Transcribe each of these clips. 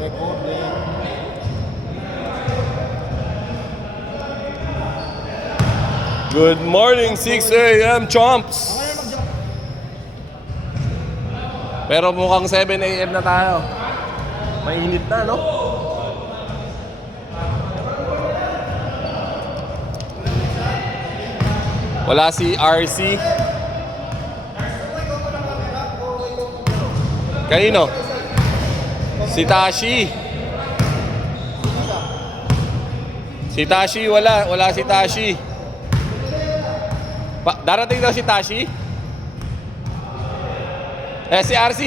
Recording. Good morning, 6 a.m. chomps! Pero mukhang 7 a.m. na tayo. Mainit na, no? Wala si RC. Kanino? Si Tashi. Si Tashi, wala. Wala si Tashi. Darating daw si Tashi? Si RC.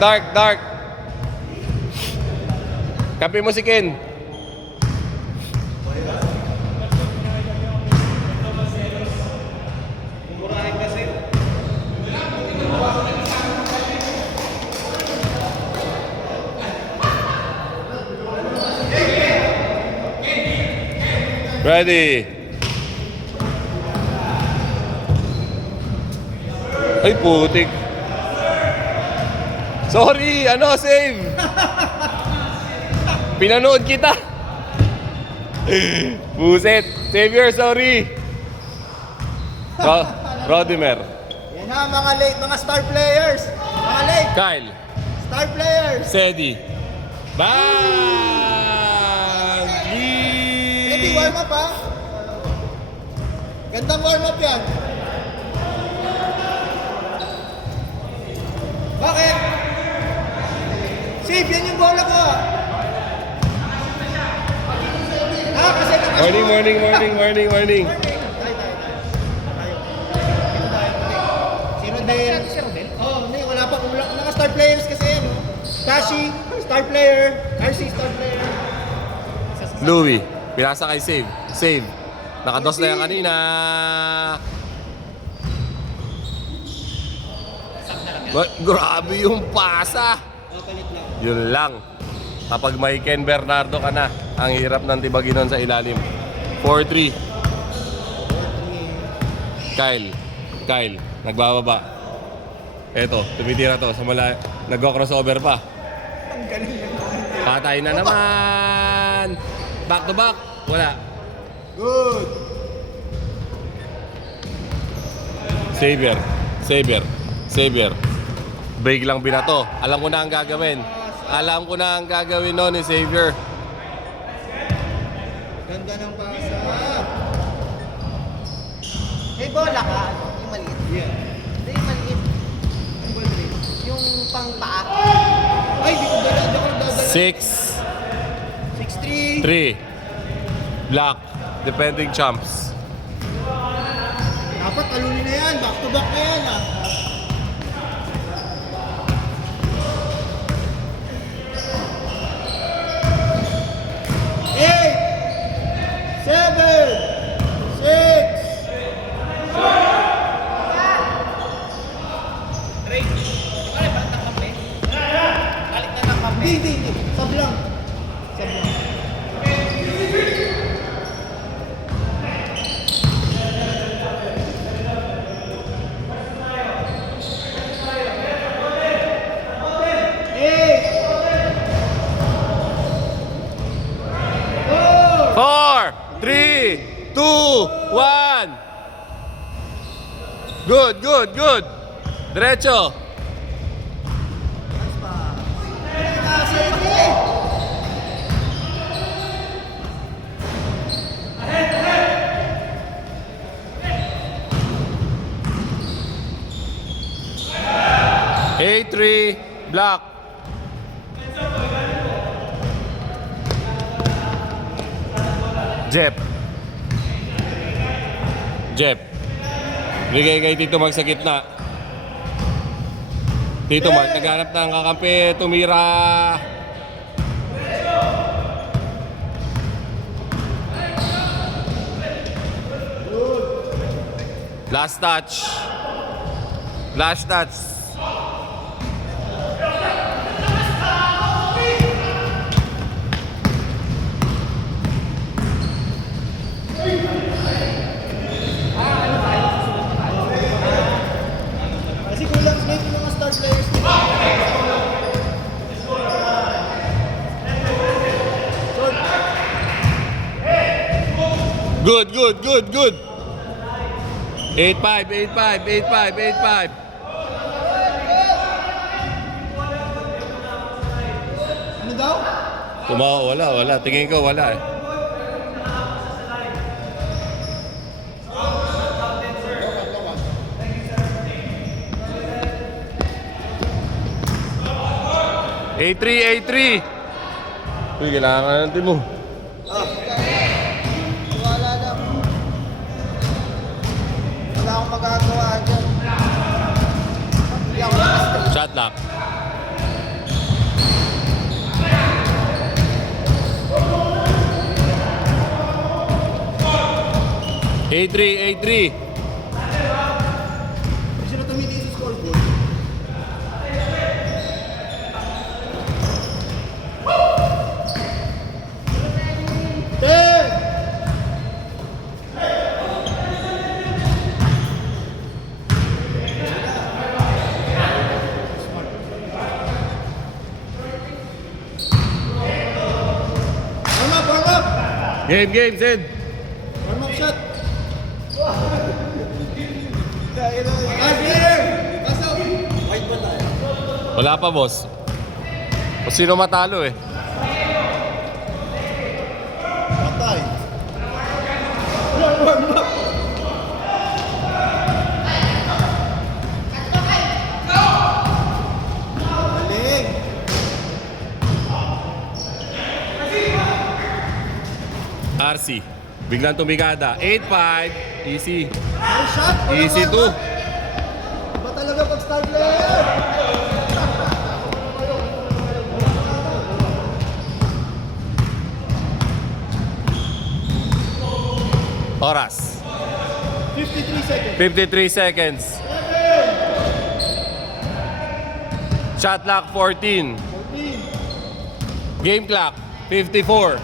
Dark. Kape mo si Ken. Ready. Ay, putik. Sorry, save. Pinanood kita. Buset. Savior, sorry. Rodimer. Yan na, mga late, mga star players. Mga late. Kyle. Star players. Sedi. Hindi, warm up ha. Gandang warm up yan. Bakit? Save, yan yung bola ko. Kasi Morning. Si Rodel? Hindi, wala pa kulang. Mga star players kasi yan. Tashi, star player. RC, star player. Louie. Pinasa kay Save. Nakados na yan kanina. Grabe yung pasa. Yun lang. Kapag may Ken Bernardo ka na, ang hirap ng tibaginon sa ilalim. 4-3. Kyle, nagbababa. Eto, tumitira to. Nag-crossover pa. Patay na naman. Back to back. Wala. Good. Savior. Big lang binato. Alam ko na ang gagawin no ni Savior. Ganda ng pasa. May bola ka, yung maliit. Hindi yung maliit. Yung pang paa. Ay, di ko dala. 6-3. 6-3. Black. Defending champs. Dapat talunin na yan. Back to back na yan ha. Eight, 7, 6. Hindi. Sablang. Four, 3, 2, 1. Good. Diretso. A3, block. Jep. Bigay kay Tito Mark sa gitna. Tito Mark, naghanap ng kakampi. Tumira. Last touch. Good, good, good, good. 8-5, 8-5, 8-5, 8-5. Ano daw? Wala. Tingin ko wala eh. A3, A3. Uy, kailangan natin mo. Wala lang. Wala akong magagawa dyan. Hindi ako nakastress. Shot lock. A3, A3. Sino tumitingin sa scoreboard? Ten! Warm up! Game, Zed. Warm up shot! Clear! Pasok! White ball tayo. Wala pa, boss. Kung sino matalo eh. Patay. Warm up! Galing! RC. Biglang tumigada. 8-5. Easy. May shot! Walang Easy warm 2. up. Iba talaga pag star player! Oras. 53 seconds. 53 seconds. Shot clock 14. 14. Game clock 54.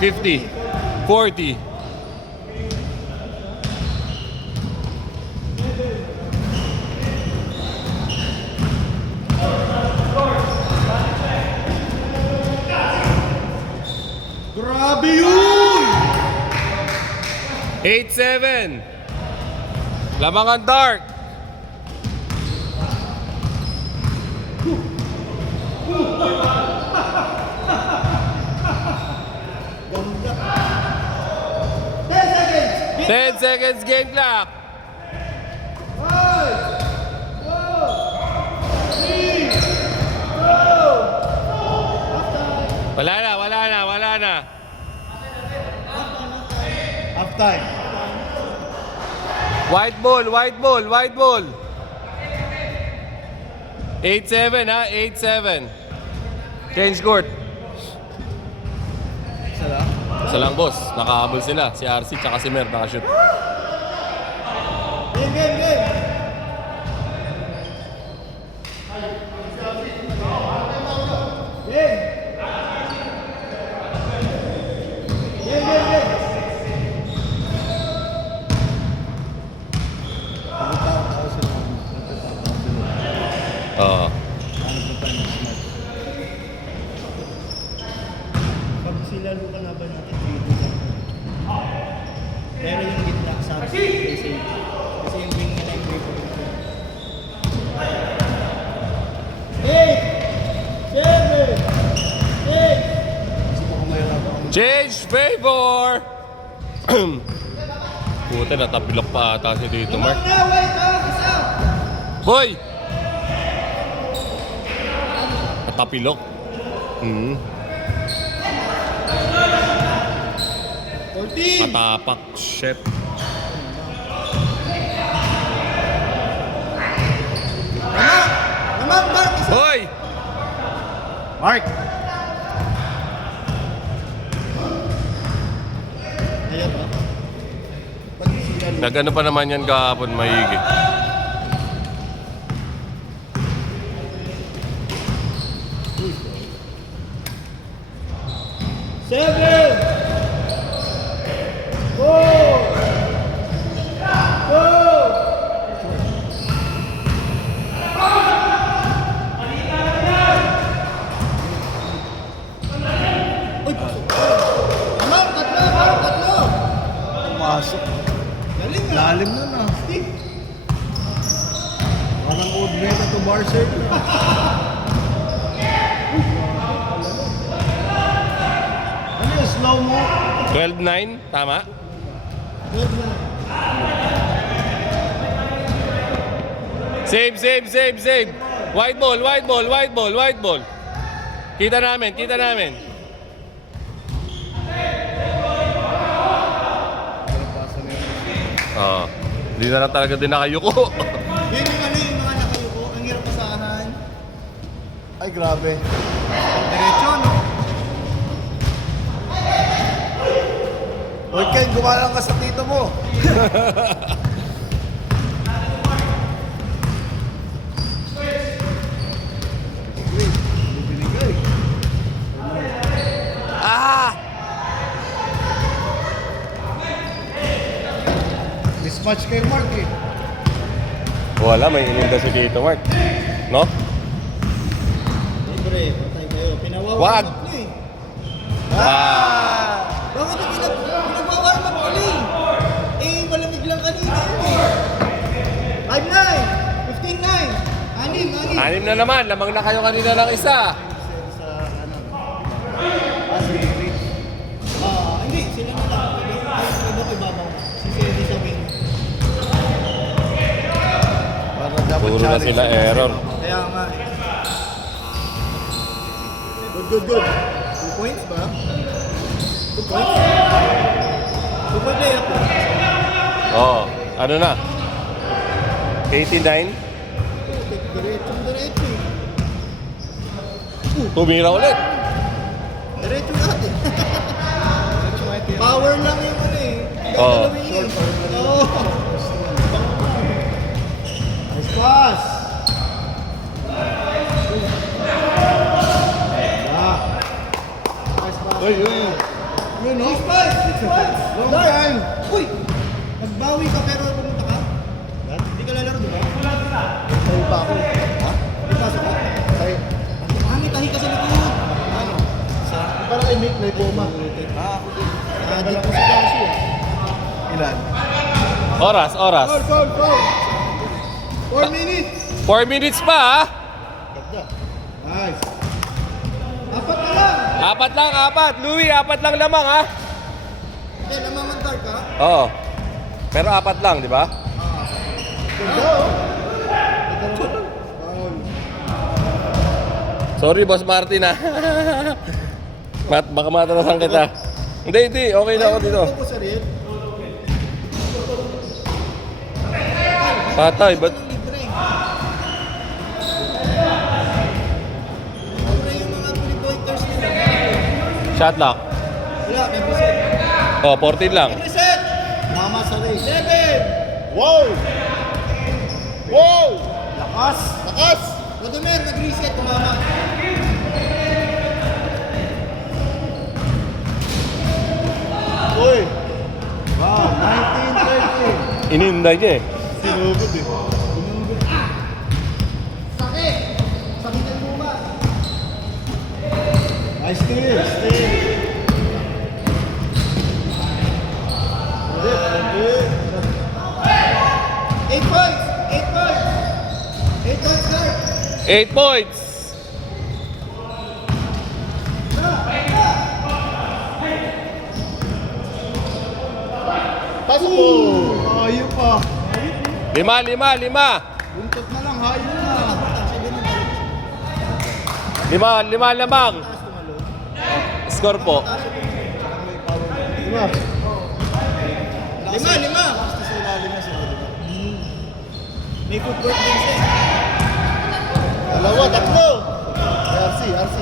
50. 40. Grabe yun! 8-7. Lamangan dark. Ganda. 10 seconds! 10 seconds game clock. 5, 4, 3, 2, Wala na. half time. White ball. 8-7 ha, 8-7. Change court. Isa lang boss, nakahabol sila. Si RC tsaka si Mer nakashoot. Game. Oo. Pag silalo ka na ba natin dito lang? Pero yung gitna sa kasi yung wing nila yung wing. 8, 7, 8. Change favor! Puta, natapilok pa ata si dito, Mark. Wait, isa! Boy! Natapilok. 14! Patapak. Shit. Naman, Mark! Isa! Boy! Mark! Ayan ba? Pag silalo. Nagano pa naman yan kahapon, maigi. Seven! 4! 2! Uy, pasok. Naman, tatlo! Lalim na na. Parang old meta to Barcelona. Ano yung slow mo? 12-9, tama? Save, save, save, save. White ball, white ball, white ball, white ball. Kita namin, kita namin. Oh, hindi na lang talaga din nakayuko. Yun yung ano yung mga nakayuko. Ang hirap pasahan. Ay, grabe. Diretso, no? Huwag Ken, gumalang ka sa tito mo. Ah! Mismatch kay Mark eh. Wala, may ininda si Tito Mark. No? Siyempre, patay kayo. Pinawawarm Wag. up na eh. Ah! Bakit yung pinagwawarm up ulit? Eh, malamig lang kanina eh. 5-9, 15-9, 6. Anim na naman, lamang na kayo kanina ng isa. Sa ano? Si Rich. Hindi, sila na lang. Pwede ko ibabaw. Si Cedi sa wing. Puro na sila error. Kaya nga eh. Good. 2 points ba? 2 points? 2 point layup. Oo, ano na? 89? Diretso eh. Tumira ulit. Diretso lahat eh. Power lang yung ano eh. Oo. Oo. Nice pass. Nice pass. Uy. Nice pass. Long time. Uy. Magbawi ka pero pumunta ka? Hindi ka lalaro, di ba? Sa'yo pa ako. Ha? Di pasok ka? Sa'yo. Ang tahi ka sa likod. Ano? Parang kay Mick na iboma. Ako din. Nakadit ko sa Gashi eh. Ilan? Oras. Foul. 4 minutes. 4 minutes pa, ha? Ganda. Nice. Apat na lang. Apat. Louie, 4 lang lamang, ha? Hindi, namamandar ka? Oo. Pero 4 lang, di ba? Ganda oh. Foul. Sorry, Boss Martin, ha? Baka matarasan kita. Hindi. Okay na ako dito. Ay, ko sa rin. Patay, ba't? Libre. Libre yung mga 3-pointers nila. Shot lock. Wala, may reset. Oh, 14 lang. Reset! Mama sa rin. 7! Wow! Wow! Lakas! Rodomer, nag-reset, tumama. Uy! Wow, 19-30. Ininda niya, eh. Sinugod eh. Sakit! Sakit ang bumas. Nice steal! Ulit. 8 points! 8 points! 8 points start! 8 points. Pasok mo! Ayun pa. 5. Buntot na lang, hayop na. 5 lamang. Score po. Diba? 5. Basta sa ilalim na sila, diba? May footwork din siya. Dalawa, tatlo! RC.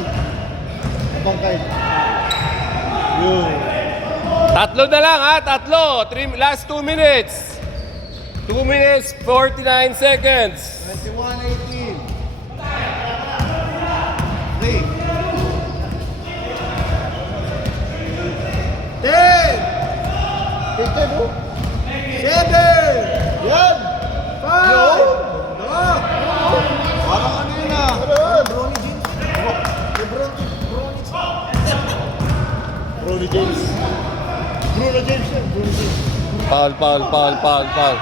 Abangkay. Yun. Tatlo na lang, ha? Last 2 minutes. 2 minutes, 49 seconds. 21-18. 3. 10. Kita mo? 7. Yan! 5. Parang ano yun ah. Ano yun? Brony James. Bruno James yan. Bruno James. Foul, foul, foul, foul, foul.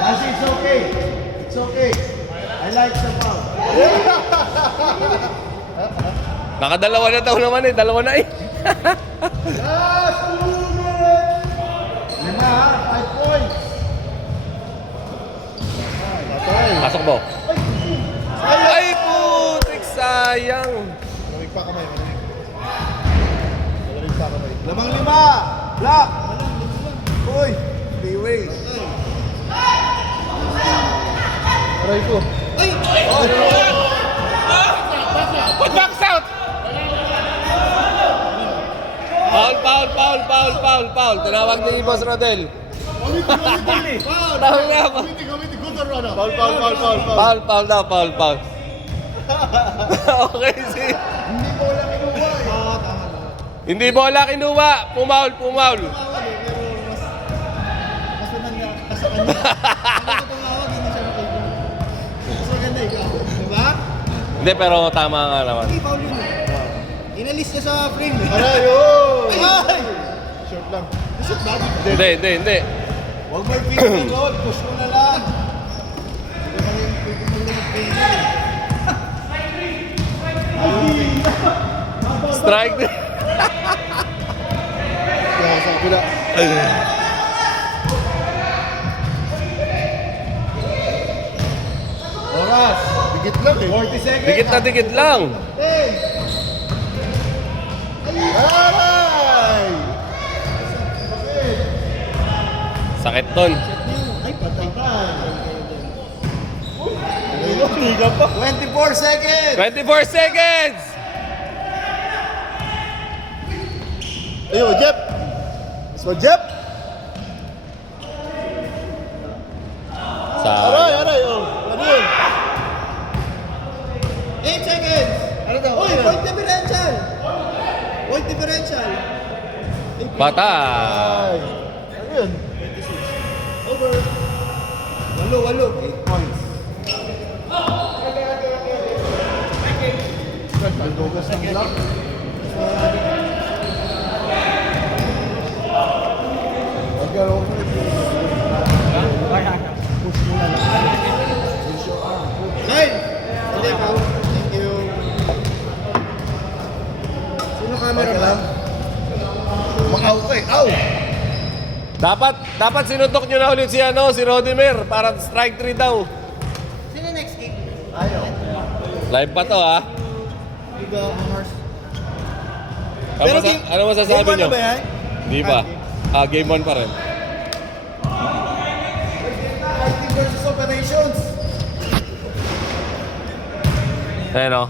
Kasi it's okay. It's okay. I like the foul. Nakadalawa na daw naman eh. Dalawa na eh. Last 2 minutes. 5 points. Patay. Pasok mo. Ay, putik, sayang. Malamig pa kamay, malamig. Malamig pa kamay. 5. Black. Uy. Freeway. Aray ko. Box out! Foul, foul, foul, foul, foul, foul. Tinawag ni Boss Rodel. Foul na ba? Gamitin, good or run up. Foul, foul, foul, foul, foul. Foul, foul daw, foul, foul. Okay, si... Hindi bola kinuha. Pumaul, pumaul. Mas maganda kasi kanya. Ano tumawag, hindi siya makikita. Mas maganda ikaw. Diba? Hindi, pero tama nga naman. Hindi, foul yun. Inalis niya sa frame. Aray, oh! Ay! Short lang. Shoot ba? Hindi, hindi, hindi. Huwag mo i-finger roll. Push mo na lang. Hindi mo rin finger. Strike. Kaya sa kabila. Oras. Dikit lang eh. 40 seconds. Dikit na dikit lang. 10. Aray! Sakit ton. Ay, patay ka. Tiga pa. 24 seconds. 24 seconds! Ayun, Jep! Mas mo, Jep! Aray, aray, oh. Ano yun? 8 seconds. Ano daw? Uy, Ano? point differential. Point differential. Patay. Ay. Ano yun? Over. 8 points. Dugas ng block. Pagkaro ko Nine. Hindi, foul. Thank you. Sino camera ba? Makaw ka eh. Ow! Dapat sinutok nyo na ulit si si Rodimer para strike 3 daw. Sino next game? Ayaw. Live pa to ha. Liga Honors. Ano masasabi game nyo? one na ba yan? Hindi pa. Game 1 pa rin. IT versus Operations. Ayan o.